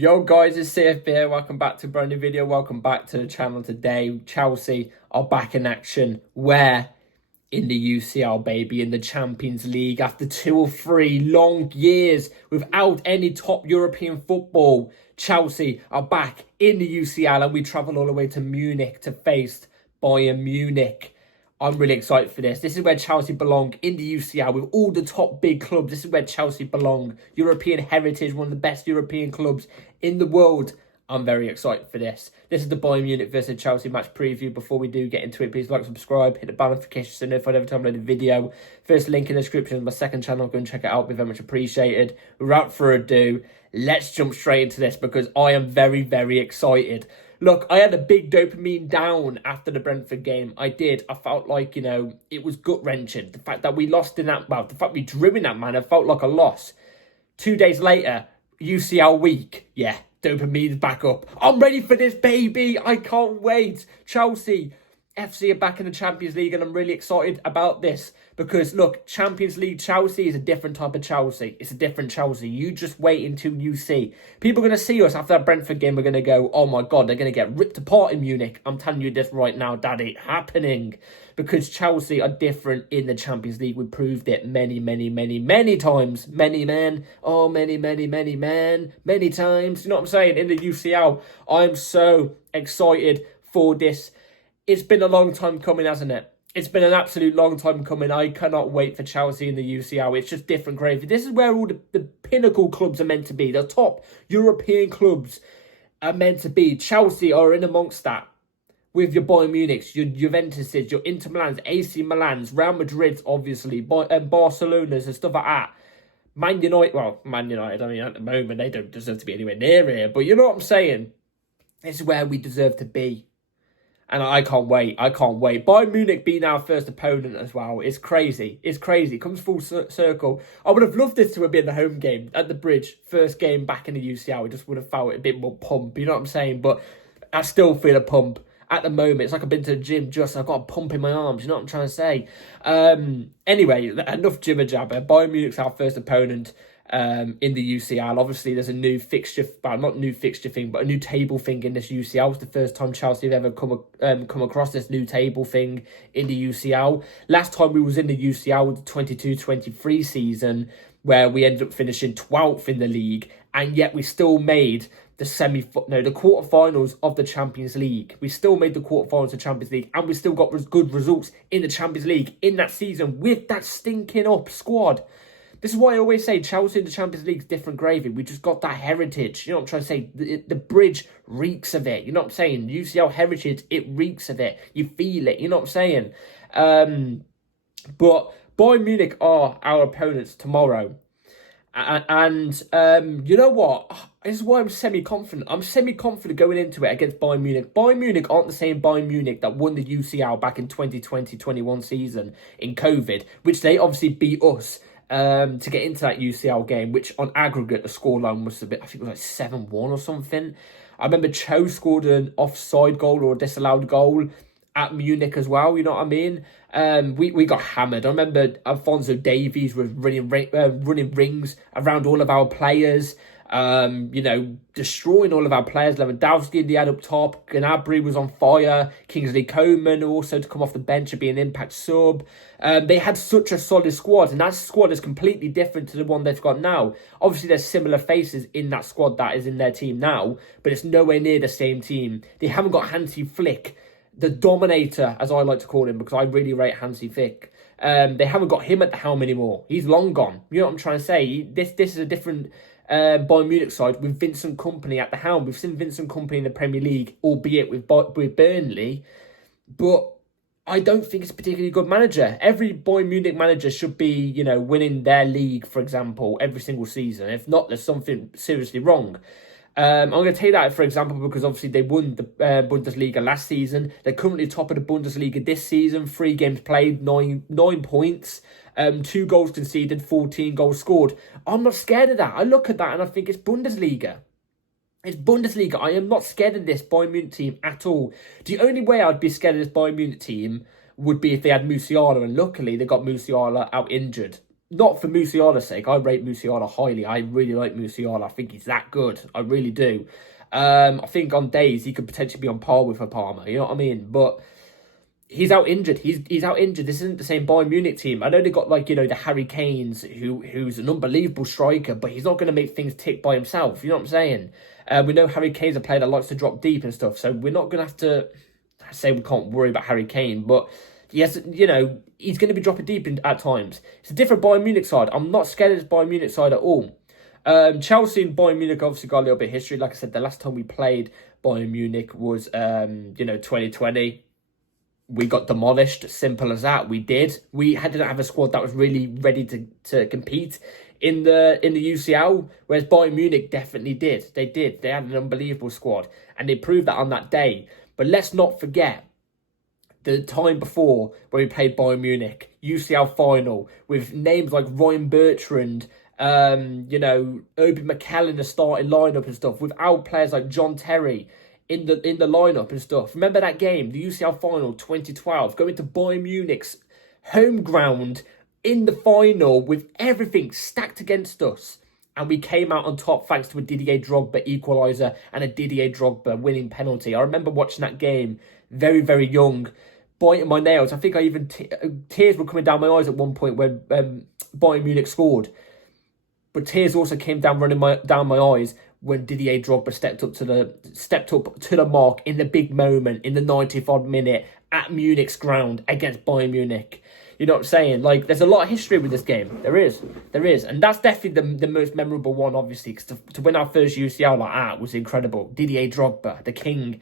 Yo guys, it's CFB here. Welcome back to a brand new video. Welcome back to the channel today. Chelsea are back in action. Where? In the UCL, baby, in the Champions League. After 2 or 3 long years without any top European football, Chelsea are back in the UCL and we travel all the way to Munich to face Bayern Munich. I'm really excited for this. This is where Chelsea belong, in the UCL with all the top big clubs. This is where Chelsea belong. European heritage, one of the best European clubs in the world. I'm very excited for this. This is the Bayern Munich versus Chelsea match preview. Before we do get into it, please like, subscribe, hit the bell notification so notified every time I upload a video. First link in the description is my second channel. Go and check it out. It'd be very much appreciated. Without further ado, let's jump straight into this because I am very, very excited. Look, I had a big dopamine down after the Brentford game. I did. I felt like, it was gut-wrenching. The fact that we lost in that, the fact we drew in that manner felt like a loss. 2 days later, UCL week. Yeah, dopamine's back up. I'm ready for this, baby. I can't wait. Chelsea FC are back in the Champions League and I'm really excited about this because, look, Champions League Chelsea is a different type of Chelsea. It's a different Chelsea. You just wait until you see. People are going to see us after that Brentford game. We're going to go, oh my God, they're going to get ripped apart in Munich. I'm telling you this right now, that ain't happening because Chelsea are different in the Champions League. We proved it many times. Many times. You know what I'm saying? In the UCL, I'm so excited for this. It's been a long time coming, hasn't it? It's been an absolute long time coming. I cannot wait for Chelsea in the UCL. It's just different gravy. This is where all the pinnacle clubs are meant to be. The top European clubs are meant to be. Chelsea are in amongst that. With your Bayern Munichs, your Juventuses, your Inter Milans, AC Milans, Real Madrids, obviously, Barcelona's and stuff like that. Man United, I mean, at the moment, they don't deserve to be anywhere near here. But you know what I'm saying? This is where we deserve to be. And I can't wait. Bayern Munich being our first opponent as well. It's crazy. It comes full circle. I would have loved this to have been the home game at the Bridge. First game back in the UCL. It just would have felt a bit more pump. You know what I'm saying? But I still feel a pump. At the moment, it's like I've been to the gym I've got a pump in my arms. You know what I'm trying to say? Anyway, enough jibber jabber. Bayern Munich's our first opponent. In the UCL, obviously there's a new fixture, well, not new fixture thing, but a new table thing in this UCL. It's the first time Chelsea have ever come across this new table thing in the UCL. Last time we was in the UCL, the 22-23 season, where we ended up finishing 12th in the league, and yet we still made the quarterfinals of the Champions League. We still made the quarterfinals of the Champions League, and we still got good results in the Champions League in that season with that stinking up squad. This is why I always say Chelsea in the Champions League is different gravy. We just got that heritage. You know what I'm trying to say? The Bridge reeks of it. You know what I'm saying? UCL heritage, it reeks of it. You feel it. You know what I'm saying? But Bayern Munich are our opponents tomorrow. And you know what? This is why I'm semi-confident. I'm semi-confident going into it against Bayern Munich. Bayern Munich aren't the same Bayern Munich that won the UCL back in 2020-21 season in COVID, which they obviously beat us to get into that UCL game, which on aggregate, the scoreline was I think it was like 7-1 or something. I remember Cho scored an offside goal or a disallowed goal at Munich as well, you know what I mean? We got hammered. I remember Alphonso Davies was running rings around all of our players, destroying all of our players. Lewandowski in the ad up top, Gnabry was on fire, Kingsley Coman also to come off the bench and be an impact sub. They had such a solid squad, and that squad is completely different to the one they've got now. Obviously, there's similar faces in that squad that is in their team now, but it's nowhere near the same team. They haven't got Hansi Flick, the dominator, as I like to call him, because I really rate Hansi Flick. They haven't got him at the helm anymore. He's long gone. You know what I'm trying to say? This is a different Bayern Munich side with Vincent Kompany at the helm. We've seen Vincent Kompany in the Premier League, albeit with Burnley, but I don't think it's a particularly good manager. Every Bayern Munich manager should be, winning their league, for example, every single season. If not, there's something seriously wrong. I'm going to take that for example because obviously they won the Bundesliga last season. They're currently top of the Bundesliga this season. 3 games played, 9 points, 2 goals conceded, 14 goals scored. I'm not scared of that. I look at that and I think it's Bundesliga. It's Bundesliga. I am not scared of this Bayern Munich team at all. The only way I'd be scared of this Bayern Munich team would be if they had Musiala, and luckily they got Musiala out injured. not for Musiala's sake. I rate Musiala highly. I really like Musiala. I think he's that good. I really do. I think on days he could potentially be on par with Palmer. You know what I mean? But he's out injured. He's out injured. This isn't the same Bayern Munich team. I know they got the Harry Kane's who's an unbelievable striker, but he's not going to make things tick by himself. You know what I'm saying? We know Harry Kane's a player that likes to drop deep and stuff, so we're not going to have to say we can't worry about Harry Kane, but yes, he's going to be dropping deep at times. It's a different Bayern Munich side. I'm not scared of this Bayern Munich side at all. Chelsea and Bayern Munich obviously got a little bit of history. Like I said, the last time we played Bayern Munich was 2020. We got demolished. Simple as that. We did. We didn't have a squad that was really ready to compete in the UCL, whereas Bayern Munich definitely did. They did. They had an unbelievable squad, and they proved that on that day. But let's not forget the time before when we played Bayern Munich, UCL final, with names like Ryan Bertrand, Obi Mikel in the starting lineup and stuff, without players like John Terry in the lineup and stuff. Remember that game, the UCL final 2012, going to Bayern Munich's home ground in the final with everything stacked against us. And we came out on top thanks to a Didier Drogba equaliser and a Didier Drogba winning penalty. I remember watching that game very, very young, biting my nails. I think I even tears were coming down my eyes at one point when Bayern Munich scored. But tears also came down down my eyes when Didier Drogba stepped up to the mark in the big moment in the 90th odd minute at Munich's ground against Bayern Munich. You know what I'm saying? Like, there's a lot of history with this game. There is. And that's definitely the most memorable one, obviously, because to win our first UCL like that was incredible. Didier Drogba, the king.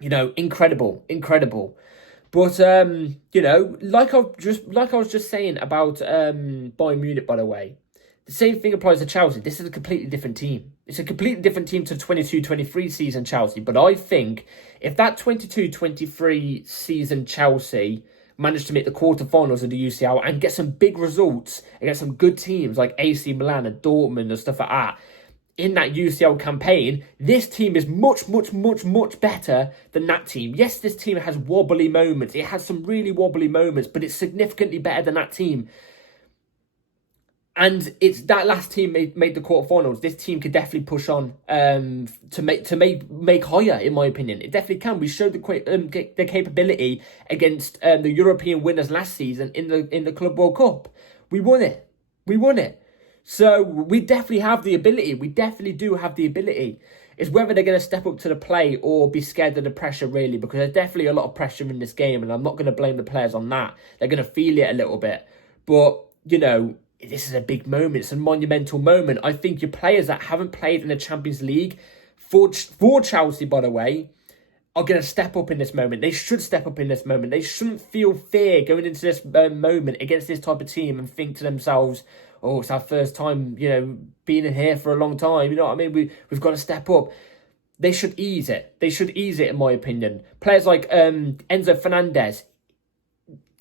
Incredible. But, like I was just saying about Bayern Munich, by the way, the same thing applies to Chelsea. This is a completely different team. It's a completely different team to the 22-23 season Chelsea. But I think if that 22-23 season Chelsea managed to make the quarterfinals of the UCL and get some big results against some good teams like AC Milan and Dortmund and stuff like that in that UCL campaign, this team is much, much, much, much better than that team. Yes, this team has wobbly moments. It has some really wobbly moments, but it's significantly better than that team. And it's that last team made the quarterfinals. This team could definitely push on to make higher, in my opinion. It definitely can. We showed the capability against the European winners last season in the Club World Cup. We won it. So we definitely have the ability. We definitely do have the ability. It's whether they're going to step up to the plate or be scared of the pressure, really, because there's definitely a lot of pressure in this game, and I'm not going to blame the players on that. They're going to feel it a little bit. But, this is a big moment. It's a monumental moment. I think your players that haven't played in the Champions League, for Chelsea, by the way, are going to step up in this moment. They should step up in this moment. They shouldn't feel fear going into this moment against this type of team and think to themselves, oh, it's our first time, being in here for a long time. You know what I mean? We've got to step up. They should ease it. In my opinion. Players like Enzo Fernandez,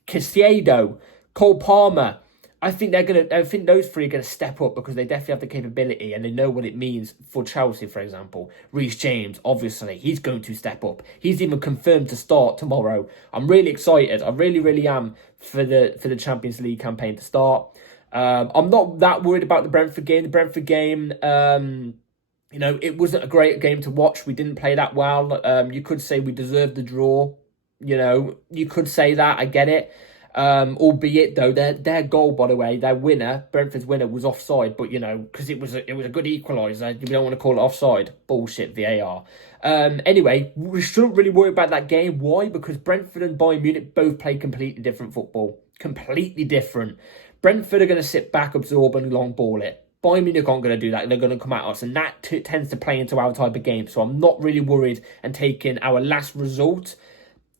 Caicedo, Cole Palmer, I think those three are going to step up because they definitely have the capability and they know what it means for Chelsea, for example. Reece James, obviously, he's going to step up. He's even confirmed to start tomorrow. I'm really excited. I really, really am for the Champions League campaign to start. I'm not that worried about the Brentford game. The Brentford game, it wasn't a great game to watch. We didn't play that well. You could say we deserved the draw. You could say that. I get it. Albeit though their goal, by the way, their winner, Brentford's winner, was offside, but because it was a good equaliser, you don't want to call it offside. Bullshit, VAR. Anyway, we shouldn't really worry about that game. Why? Because Brentford and Bayern Munich both play completely different football. Completely different. Brentford are going to sit back, absorb and long ball it. Bayern Munich aren't going to do that. They're going to come at us, and that tends to play into our type of game. So I'm not really worried and taking our last result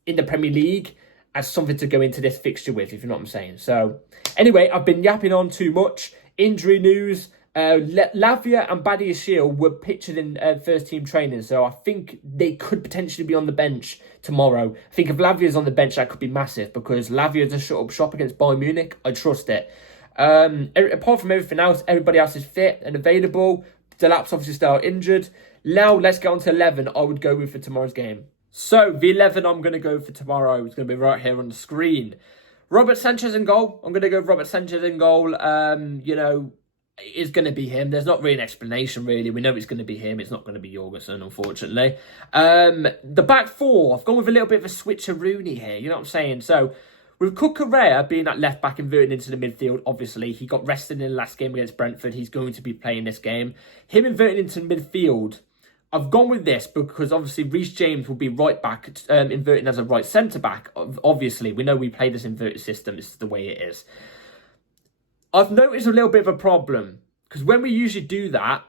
in the Premier League as something to go into this fixture with, if you know what I'm saying. So, anyway, I've been yapping on too much. Injury news. Lavia and Badiashile were pictured in first-team training, so I think they could potentially be on the bench tomorrow. I think if Lavia's on the bench, that could be massive, because Lavia does shut up shop against Bayern Munich. I trust it. Apart from everything else, everybody else is fit and available. Delap's obviously still injured. Now, let's get on to 11 I would go with for tomorrow's game. So, the 11 I'm going to go for tomorrow is going to be right here on the screen. Robert Sanchez in goal. I'm going to go with Robert Sanchez in goal. Is going to be him. There's not really an explanation, really. We know it's going to be him. It's not going to be Jorgensen, unfortunately. The back four, I've gone with a little bit of a switcheroonie here. You know what I'm saying? So, with Cucurella being that left back inverted into the midfield, obviously, he got rested in the last game against Brentford. He's going to be playing this game. Him inverted into the midfield, I've gone with this because obviously Reece James will be right back, inverting as a right centre-back. Obviously, we know we play this inverted system. This is the way it is. I've noticed a little bit of a problem because when we usually do that,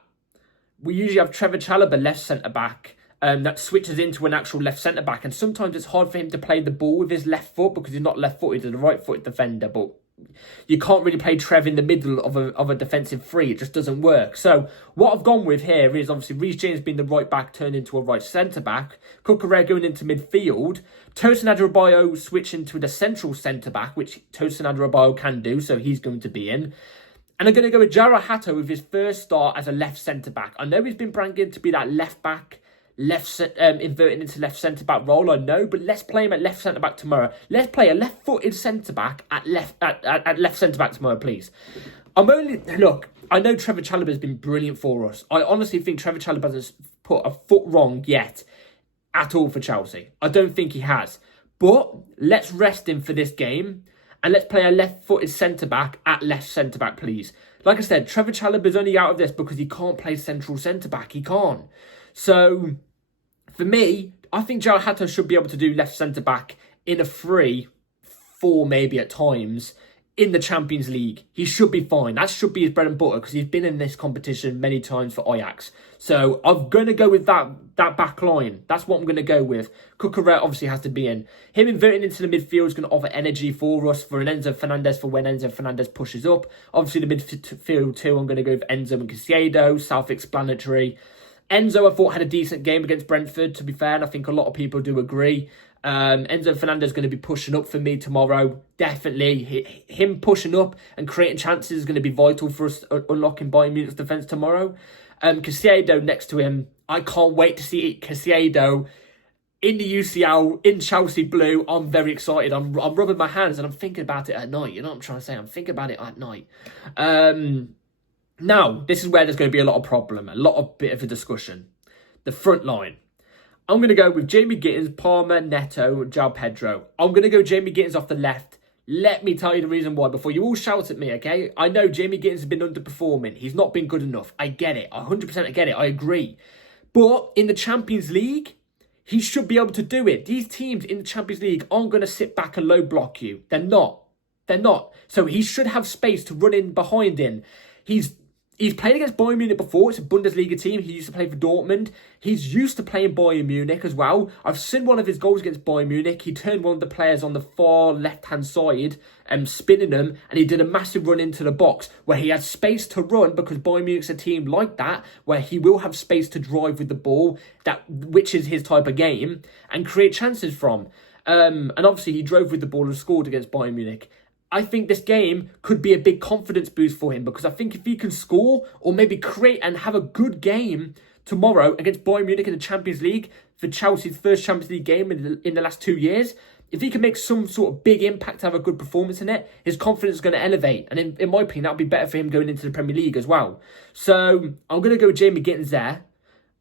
we usually have Trevor Chalobah left centre-back that switches into an actual left centre-back. And sometimes it's hard for him to play the ball with his left foot because he's not left-footed, he's a right-footed defender. But you can't really play Trev in the middle of a defensive three. It just doesn't work. So what I've gone with here is obviously Reece James being the right back turned into a right centre-back. Cucurella going into midfield. Tosin Adarabioyo switching to the central centre-back, which Tosin Adarabioyo can do, so he's going to be in. And I'm going to go with Jaro Hato with his first start as a left centre-back. I know he's been branded to be that left back, inverting into left centre-back role, I know, but let's play him at left centre-back tomorrow. Let's play a left-footed centre-back at left centre-back tomorrow, please. Look, I know Trevor Chalobah has been brilliant for us. I honestly think Trevor Chalobah hasn't put a foot wrong yet at all for Chelsea. I don't think he has. But let's rest him for this game and let's play a left-footed centre-back at left centre-back, please. Like I said, Trevor Chalobah is only out of this because he can't play central centre-back. He can't. So, for me, I think Jaro Hato should be able to do left centre-back in a 3-4 maybe at times in the Champions League. He should be fine. That should be his bread and butter because he's been in this competition many times for Ajax. So I'm going to go with that back line. That's what I'm going to go with. Cucurella obviously has to be in. Him inverting into the midfield is going to offer energy for us, for an Enzo Fernandez, for when Enzo Fernandez pushes up. Obviously the midfield too, I'm going to go with Enzo and Caicedo, self-explanatory. Enzo, I thought, had a decent game against Brentford, to be fair, and I think a lot of people do agree. Enzo Fernandez is going to be pushing up for me tomorrow. Definitely. Him pushing up and creating chances is going to be vital for us unlocking Bayern Munich's defence tomorrow. Caicedo next to him. I can't wait to see Caicedo in the UCL, in Chelsea blue. I'm very excited. I'm rubbing my hands and I'm thinking about it at night. You know what I'm trying to say? I'm thinking about it at night. Now, this is where there's going to be a lot of bit of a discussion. The front line. I'm going to go with Jamie Gittins, Palmer, Neto, João Pedro. I'm going to go Jamie Gittins off the left. Let me tell you the reason why before you all shout at me, okay? I know Jamie Gittins has been underperforming. He's not been good enough. I get it. 100% I get it. I agree. But in the Champions League, he should be able to do it. These teams in the Champions League aren't going to sit back and low block you. They're not. So he should have space to run in behind him. He's played against Bayern Munich before. It's a Bundesliga team. He used to play for Dortmund. He's used to playing Bayern Munich as well. I've seen one of his goals against Bayern Munich. He turned one of the players on the far left-hand side and spinning them, and he did a massive run into the box where he had space to run because Bayern Munich's a team like that, where he will have space to drive with the ball, which is his type of game, and create chances from. And obviously, he drove with the ball and scored against Bayern Munich. I think this game could be a big confidence boost for him because I think if he can score or maybe create and have a good game tomorrow against Bayern Munich in the Champions League for Chelsea's first Champions League game in the last 2 years, if he can make some sort of big impact, have a good performance in it, his confidence is going to elevate. And in my opinion, that would be better for him going into the Premier League as well. So I'm going to go with Jamie Gittins there.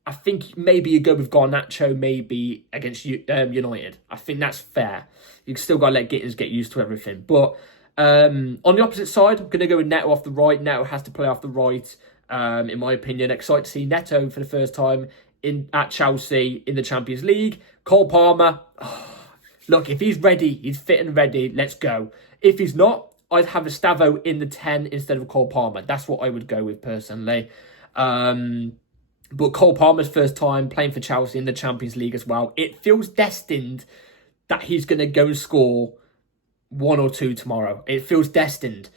I think maybe you go with Garnacho maybe against United. I think that's fair. You've still got to let Gittins get used to everything. But on the opposite side, I'm going to go with Neto off the right. Neto has to play off the right, in my opinion. Excited to see Neto for the first time at Chelsea in the Champions League. Cole Palmer, look, if he's ready, he's fit and ready, let's go. If he's not, I'd have Estavo in the 10 instead of Cole Palmer. That's what I would go with personally. But Cole Palmer's first time playing for Chelsea in the Champions League as well. It feels destined that he's going to go and score 1 or 2 tomorrow. It feels destined.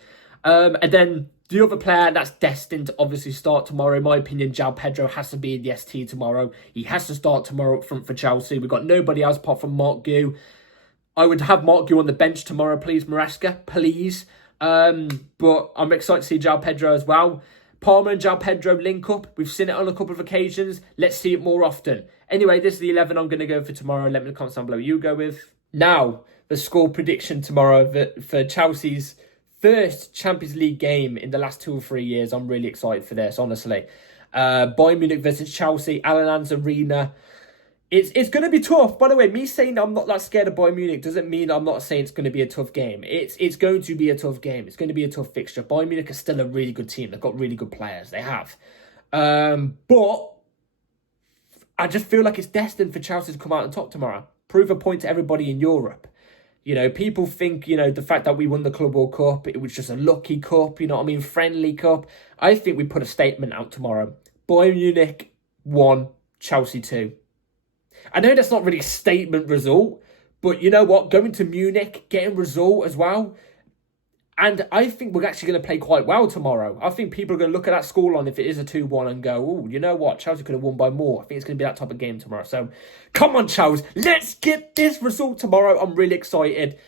And then the other player that's destined to obviously start tomorrow, in my opinion, João Pedro has to be in the ST tomorrow. He has to start tomorrow up front for Chelsea. We've got nobody else apart from Mark Gu. I would have Mark Gu on the bench tomorrow, please, Maresca, please. But I'm excited to see João Pedro as well. Palmer and João Pedro link up. We've seen it on a couple of occasions. Let's see it more often. Anyway, this is the 11 I'm going to go for tomorrow. Let me know in the comments down below what you go with. Now, the score prediction tomorrow for Chelsea's first Champions League game in the last 2 or 3 years. I'm really excited for this, honestly. Bayern Munich versus Chelsea, Allianz Arena. It's going to be tough. By the way, me saying I'm not that scared of Bayern Munich doesn't mean I'm not saying it's going to be a tough game. It's going to be a tough game. It's going to be a tough fixture. Bayern Munich is still a really good team. They've got really good players. They have. But I just feel like it's destined for Chelsea to come out on top tomorrow. Prove a point to everybody in Europe. You know, people think, you know, the fact that we won the Club World Cup, it was just a lucky cup, you know what I mean? Friendly cup. I think we put a statement out tomorrow. Bayern Munich 1, Chelsea 2. I know that's not really a statement result, but you know what? Going to Munich, getting result as well. And I think we're actually going to play quite well tomorrow. I think people are going to look at that scoreline if it is a 2-1 and go, oh, you know what? Chelsea could have won by more. I think it's going to be that type of game tomorrow. So, come on, Chelsea. Let's get this result tomorrow. I'm really excited.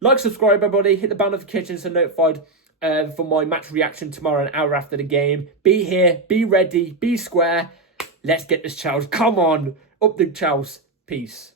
Like, subscribe, everybody. Hit the bell notification so notified for my match reaction tomorrow, an hour after the game. Be here. Be ready. Be square. Let's get this, Chelsea. Come on. Up the Chelsea. Peace.